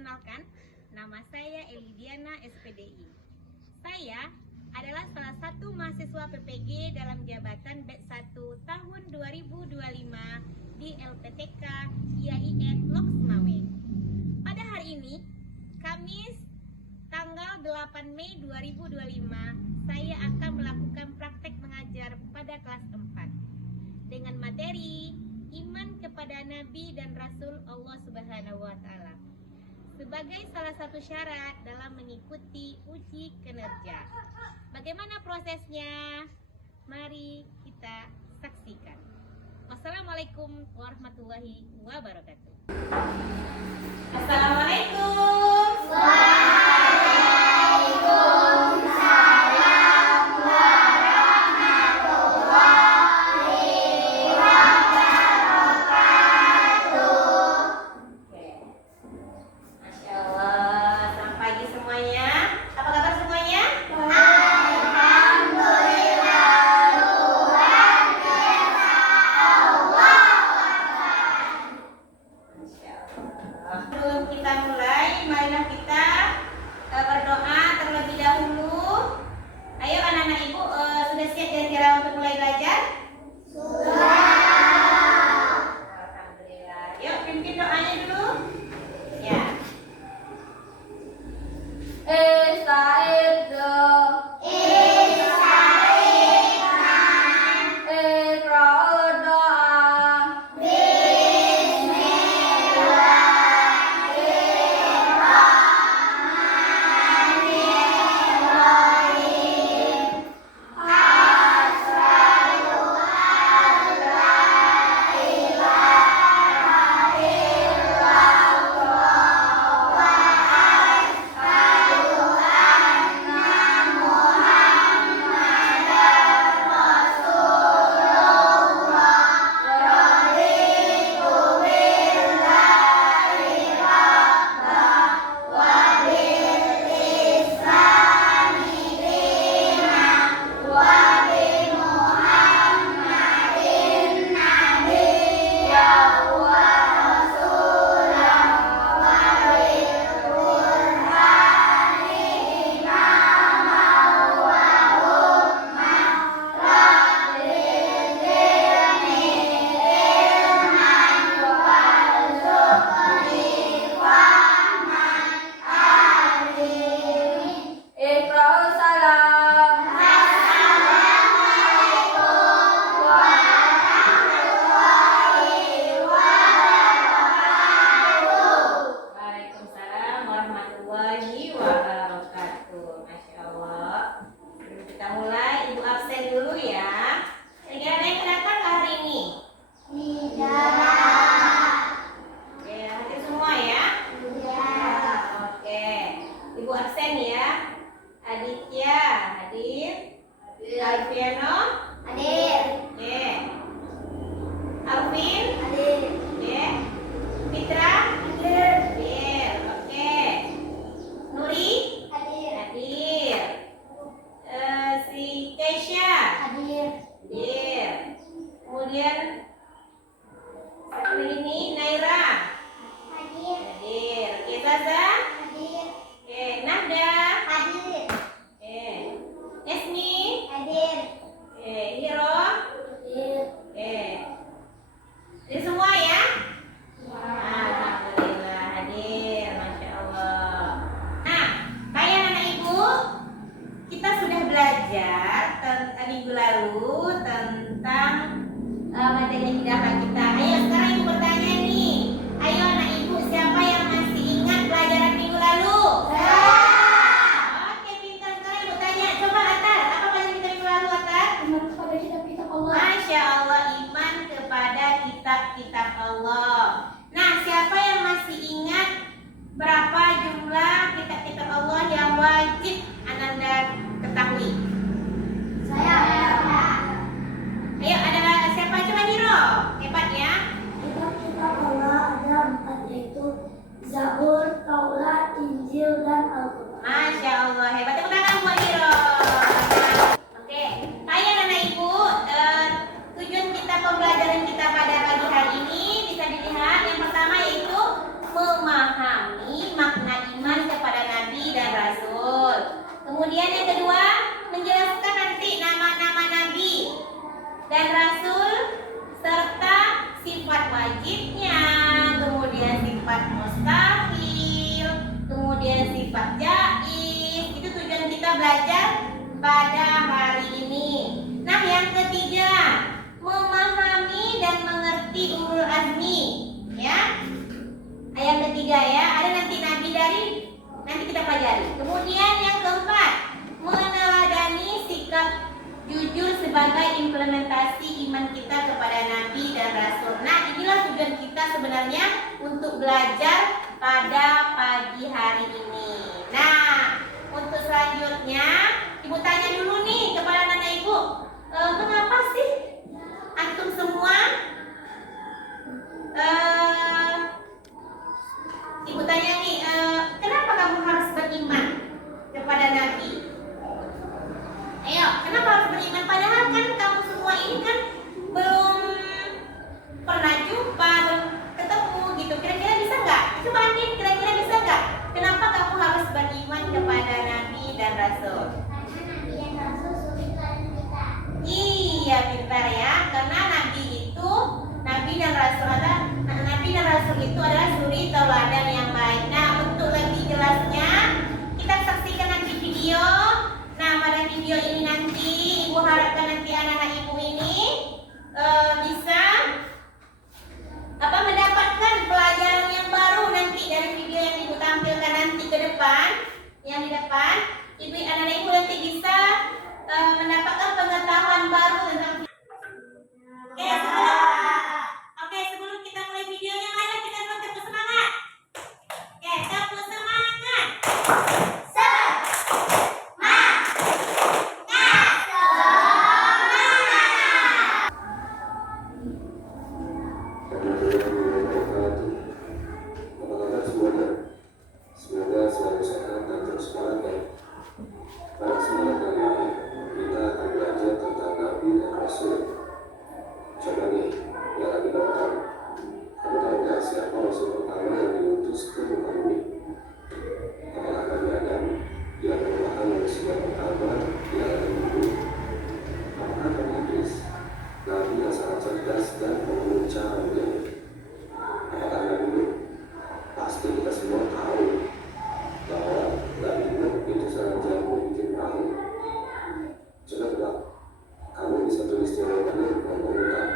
Perkenalkan, nama saya Elidiana SPDI. Saya adalah salah satu mahasiswa PPG dalam jabatan batch 1 tahun 2025 di LPTK IAIN Loks Mame. Pada hari ini, Kamis tanggal 8 Mei 2025, saya akan melakukan praktek mengajar pada kelas 4 dengan materi iman kepada Nabi dan Rasul Allah Subhanahu wa Ta'ala sebagai salah satu syarat dalam mengikuti uji kinerja. Bagaimana prosesnya? Mari kita saksikan. Wassalamualaikum warahmatullahi wabarakatuh. Assalamualaikum. Sebelum kita mulai, marilah kita berdoa terlebih dahulu. Ayo anak-anak ibu, sudah siap kira-kira untuk mulai belajar? Sudah. Alhamdulillah. Yuk pimpin doanya dulu. Ya. Alfiano hadir. Oke. Alvin hadir. Oke. Fitra hadir. Hadir. Oke. Nuri hadir. Hadir. Si Keisha hadir. Hadir. Kemudian satu ini Naira hadir. Hadir. Oke, Zaza hadir. Oke, Nahda hadir. Oke. Esni hadir. Oke, Hiro hadir. Oke. Jadi semua ya? Alhamdulillah hadir, Masya Allah. Nah, kayak anak ibu, kita sudah belajar minggu lalu tentang materi dakwah kita. Ayo sekarang ibu bertanya nih. Ayo anak ibu, siapa yang masih ingat pelajaran minggu lalu? Oke, pintar. Sekarang ibu tanya. Coba Atar, apa pelajaran kita minggu lalu, Atar? Iman kepada kitab-kitab Allah. Masya Allah, iman kepada kitab-kitab Allah. Nah, siapa yang masih ingat berapa jumlah kitab-kitab Allah yang wajib Ananda ketahui? Saya. Ayo, ada siapa? Coba Hiro. Hebat ya. Kitab-kitab Allah ada 4, yaitu Zabur, Taurat, Injil, dan Al-Quran. Masya Allah, hebat. Tepuk tangan buat Hiro. Oke, kayak anak ibu, tujuan kita pembelajaran kita pada pagi hari ini bisa dilihat. Yang pertama yaitu memahami makna sifat jaiz. Itu tujuan kita belajar pada hari ini. Nah, yang ketiga, memahami dan mengerti ulul azmi. Ya, yang ketiga ya, ada nanti nabi dari nanti kita pelajari. Kemudian yang keempat, meneladani sikap jujur sebagai implementasi iman kita kepada nabi dan rasul. Nah, inilah tujuan kita sebenarnya untuk belajar pada pagi hari ini. Nah, untuk selanjutnya ibu tanya dulu nih kepada anak ibu, kenapa sih antum semua ibu tanya nih, kenapa kamu harus beriman kepada nabi? Ayo, kenapa harus beriman? Padahal kan kamu semua ini kan belum pernah jumpa, belum ketemu gitu. Kira-kira bisa nggak? Coba Andin, kira-kira bisa nggak? Kenapa kamu harus beriman kepada nabi dan rasul? Karena nabi dan rasul suri teladan kita. Iya, pintar ya. Karena nabi dan rasul itu adalah suri tauladan yang baik. Nah, untuk lebih jelasnya kita saksikan nanti video. Nah, pada video ini nanti ibu harapkan nanti anak-anak ibu ini bisa mendapatkan pelajaran yang baru nanti dari video yang ibu tampilkan nanti ke depan. Yang di depan, ibu anak-anak ibu nanti bisa mendapatkan pengetahuan baru tentang. Sebelum kita mulai videonya, mana kita tepuk semangat. Tepuk semangat. Semoga selalu sehat dan terus semangat ya. Pada kesempatan kali ini kita akan belajar tentang Nabi dan Rasul. Coba nih, yang lagi nonton, kamu tahu nggak siapa Rasul pertama yang diutus ke muka bumi? Apakah Nabi Adam yang merupakan manusia pertama yang ada di bumi? Apakah Nabi Idris, Nabi yang sangat cerdas dan penuh cara beliau? Apakah Nabi Nuh? Pasti kita semua tahu bahwa Nabi Nuh itu sangat jago bikin perahu. Coba tebak, kamu bisa tulis jawabannya di kolom komentar.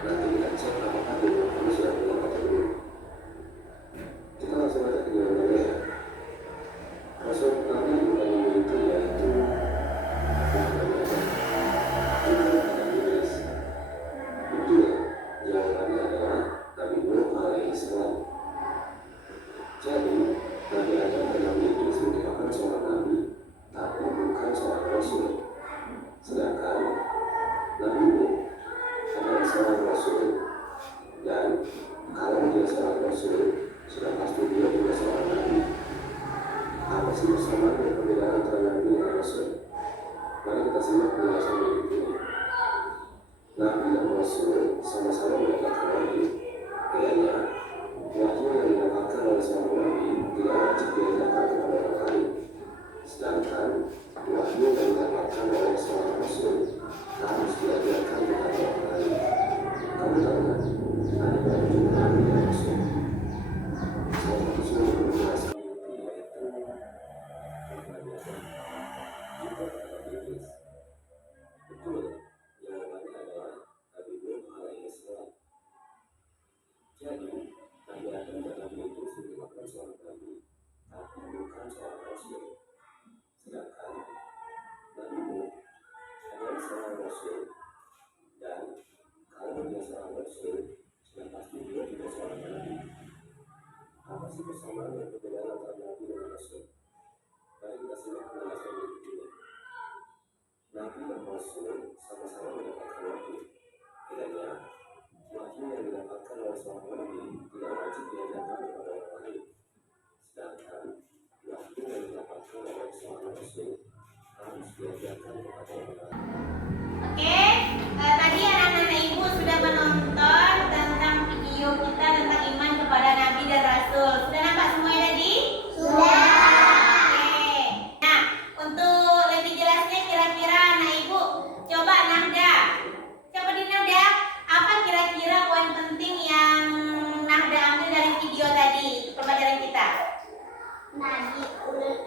Nanti kita cek apakah dulu kamu sudah benar atau belum. Kita langsung aja ke jawabannya ya. Rasul pertama di muka bumi itu yaitu Nabi Adam. Nabi Idris. Betul, jawabannya adalah Nabi Nuh alaihissalam. Jadi, Nabi Adam dan Nabi Idris merupakan seorang nabi, tapi bukan seorang rasul. Sedangkan Nabi Nuh adalah seorang rasul, dan kalau dia seorang rasul, sudah pasti dia juga seorang nabi. Apa sih persamaan dan perbedaan antara nabi dan rasul? Mari kita simak penjelasan berikut ini. Nabi dan rasul sama-sama mendapatkan wahyu. Bedanya, wahyu yang didapatkan oleh seorang nabi tidak wajib diajarkan kepada orang lain. Sedangkan wahyu yang didapatkan oleh seorang rasul harus diajarkan kepada orang lain. Kamu tahu nggak? Ada berapa jumlah nabi dan rasul? Salah satu sumber penjelasan itu yaitu Nabi Adam, juga Nabi Idris. Betul, jawabannya adalah Nabi Nuh alaihissalam. Jadi, Nabi Adam dan Nabi Idris merupakan seorang nabi, tapi bukan seorang rasul. Sedangkan Nabi Nuh adalah seorang rasul, dan kalau dia seorang rasul, sudah pasti dia juga seorang nabi. Apa sih persamaan dan perbedaan antara nabi dan rasul? Mari kita simak penjelasan berikut ini. Nabi dan rasul sama-sama mendapatkan wahyu. Bedanya, wahyu yang didapatkan oleh seorang nabi tidak wajib diajarkan kepada orang lain. Sedangkan wahyu yang didapatkan oleh seorang rasul harus diajarkan kepada orang lain. Tadi anak-anak ibu sudah menonton tentang video kita tentang iman kepada nabi dan rasul. Sudah nampak semuanya tadi? Sudah. Nah, untuk lebih jelasnya kira-kira anak ibu coba Nahda. Coba di Nahda, apa kira-kira poin penting yang Nahda ambil dari video tadi, pembelajaran kita? Nabi ulul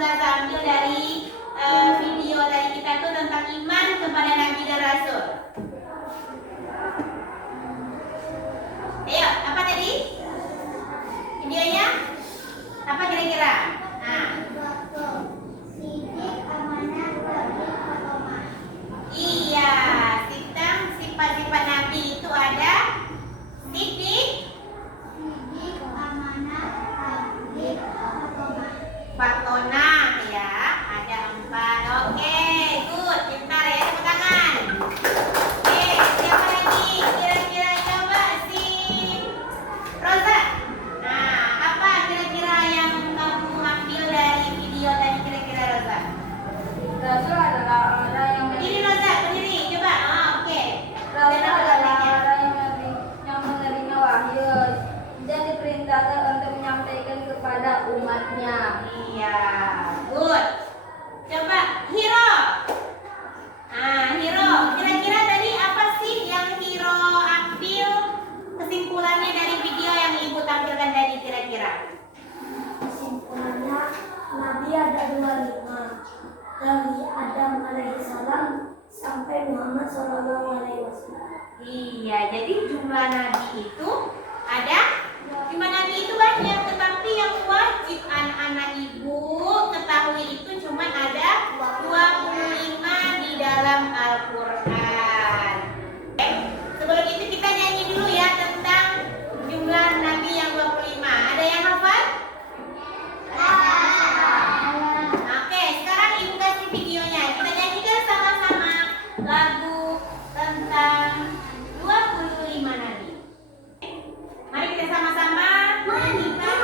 Ustazah ambil dari video dari kita tuh tentang iman kepada Nabi dan Rasul. Ayo, apa tadi? Videonya? Apa kira-kira? Nah. Sidik, amanah, tauhid, istiqomah. Iya, tentang sifat-sifat Nabi itu ada sidik, Amanah, tauhid, istiqomah. fatona ya, ada 4. Oke, good, pintar ya, tepuk tangan. Oke, siapa lagi? Kira-kira coba si Rosa. Nah, apa kira-kira yang kamu ambil dari video tadi kira-kira Rosa? Rasul adalah orang yang Berdiri Rosa, berdiri, coba. Oke. Rasul Dan apa adalah namanya? orang yang menerima wahyu dan diperintahkan untuk menyampaikan kepada umatnya. Iya, good. Coba Hiro. Nah, Hiro, kira-kira tadi apa sih yang Hiro ambil kesimpulannya dari video yang Ibu tampilkan tadi kira-kira? Kesimpulannya, Nabi ada 25, dari Adam alaihissalam sampai Muhammad sallallahu alaihi wasallam. Iya, jadi jumlah nabi itu ada, jumlah nabi itu banyak, tetapi yang wajib anak-anak ibu ketahui itu cuma ada 25 di dalam Al-Quran. Oke, sebelum itu kita nyanyi dulu ya tentang jumlah nabi yang 25. Ada yang hafal? Oke, sekarang ibu kasih videonya. Kita nyanyikan sama-sama lagu tentang 25 nabi. Mari kita sama-sama nyanyikan.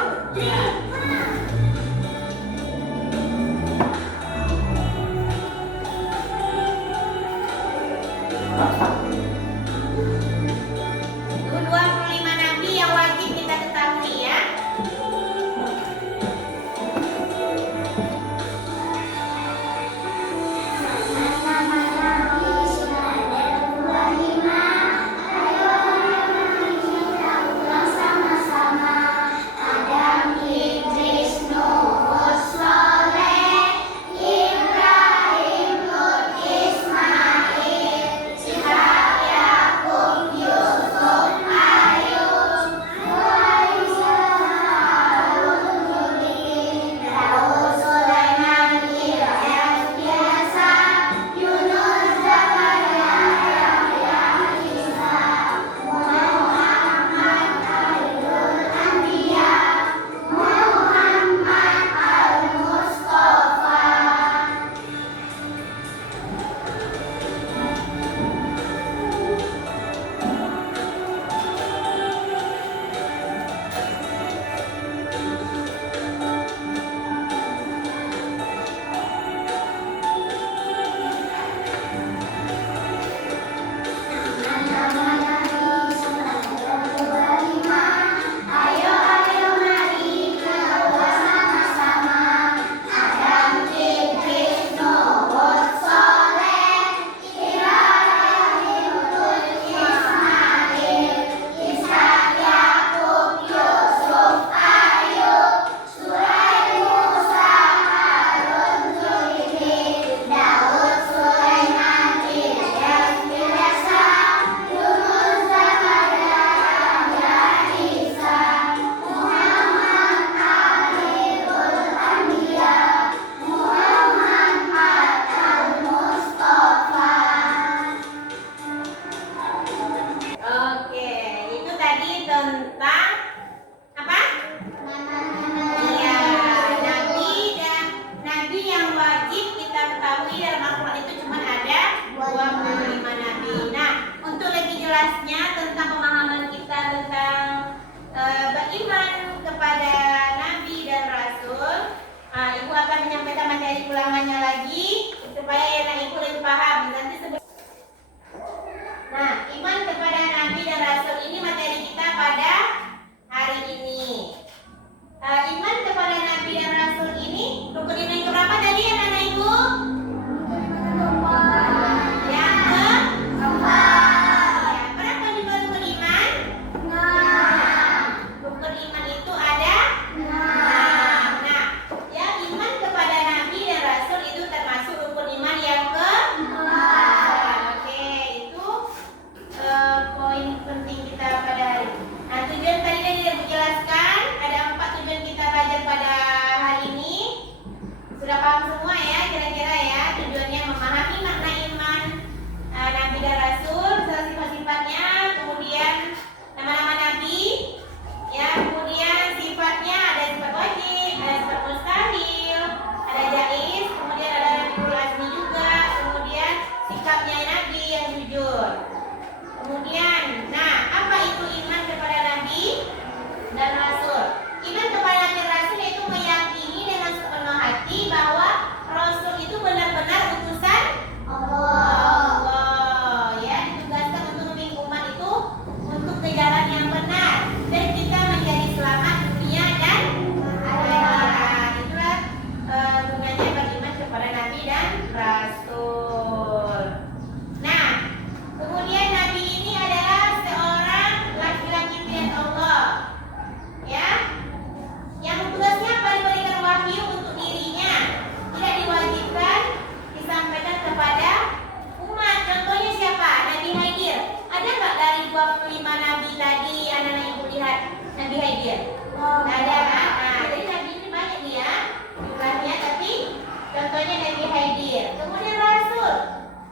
contohnya Nabi Khidir. Kemudian Rasul.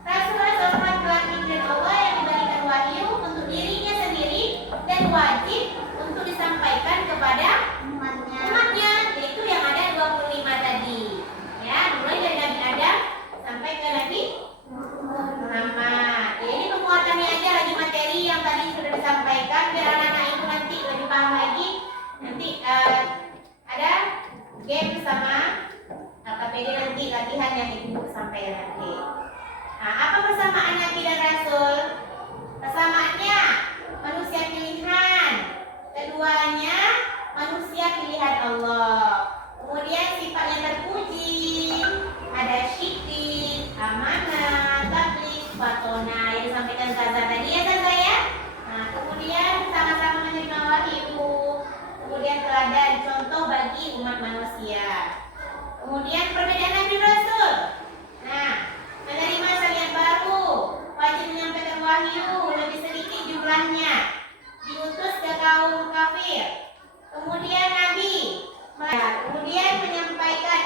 Rasul adalah seorang pelaku Allah yang diberikan wahyu untuk dirinya sendiri dan wajib untuk disampaikan kepada umatnya, yaitu yang ada 25 tadi. Ya, mulai dari Nabi Adam sampai ke Nabi Muhammad. Ya, ini penguatannya aja lagi materi yang tadi sudah disampaikan biar anak-anak itu nanti lebih paham lagi. Nanti ada game sama KPD nanti latihan yang ibu sampaikan nanti. Nah, apa persamaan Nabi dan Rasul? Persamaannya manusia pilihan, keduanya manusia pilihan Allah. Kemudian sifatnya terpuji, ada syidik, amanah, tabligh, fatona yang disampaikan Zaza tadi ya Zaza ya. Nah, kemudian sama-sama menerima wahyu, kemudian teladan contoh bagi umat manusia. Kemudian perbedaan Nabi Rasul. Nah, menerima syariat baru, wajib menyampaikan wahyu, lebih sedikit jumlahnya, diutus ke kaum kafir. Kemudian Nabi, kemudian menyampaikan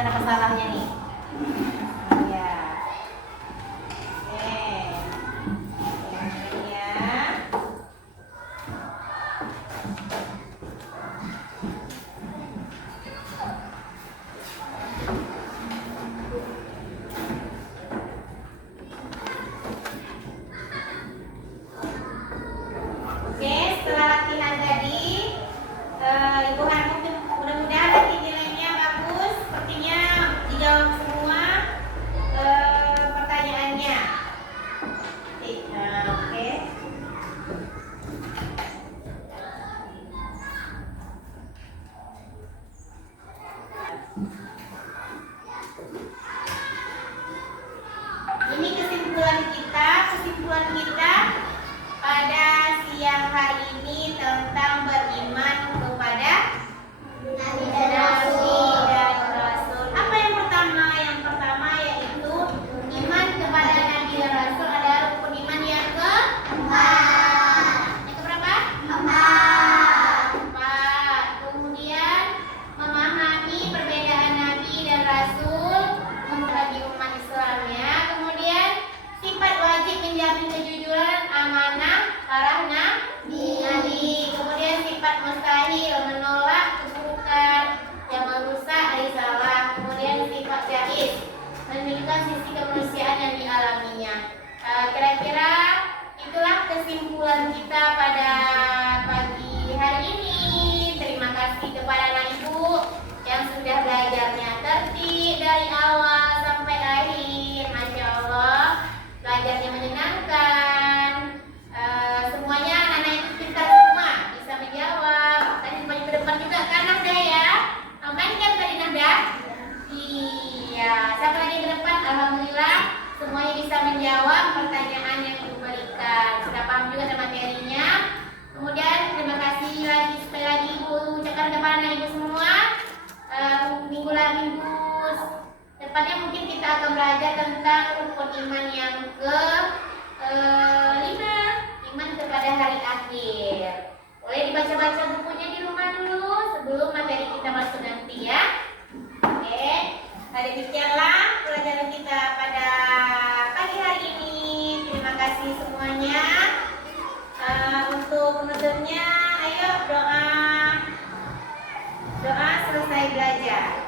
benar apa salahnya nih? Ya. Oke. Ya. Oke, setelah latihan tadi, Ibu harap mudah-mudahan nanti nilainya bagus. Sepertinya dijawab semua pertanyaannya. Oke. Ini kesimpulan kita pada siang hari ini tentang beriman kepada Nabi dan Rasul. Apa yang pertama? Yang pertama yaitu iman kepada Nabi dan Rasul adalah rukun iman yang keempat. Yang keberapa? Keempat. Kemudian memahami perbedaan Nabi dan Rasul bagi umat Islamnya. Kemudian sifat wajib menjamin kejujuran, amanah, arah Nabi. Kemudian sifat mustahil menolak keburukan yang merusak risalah. Kemudian sifat jaiz menunjukkan sisi kemanusiaan yang dialaminya. Kira-kira itulah kesimpulan kita pada pagi hari ini. Terima kasih kepada anak ibu yang sudah belajarnya tertib dari awal sampai akhir. Masya Allah, belajarnya menyenangkan. Semuanya anak-anak itu pintar semua, bisa menjawab. Tadi maju ke depan juga kan Nahda ya? Main kan tadi Nahda? Iya. Siapa lagi ke depan? Alhamdulillah semuanya bisa menjawab pertanyaan yang diberikan. Sudah paham juga sama materinya. Kemudian terima kasih lagi sekali lagi Ibu ucapkan kepada anak ibu semua. Minggu depannya mungkin kita akan belajar tentang rukun iman yang ke-5, iman kepada hari akhir. Boleh dibaca-baca bukunya di rumah dulu sebelum materi kita masuk nanti ya. Oke, demikianlah pelajaran kita pada pagi hari ini. Terima kasih semuanya. Untuk penutupnya, ayo doa selesai belajar.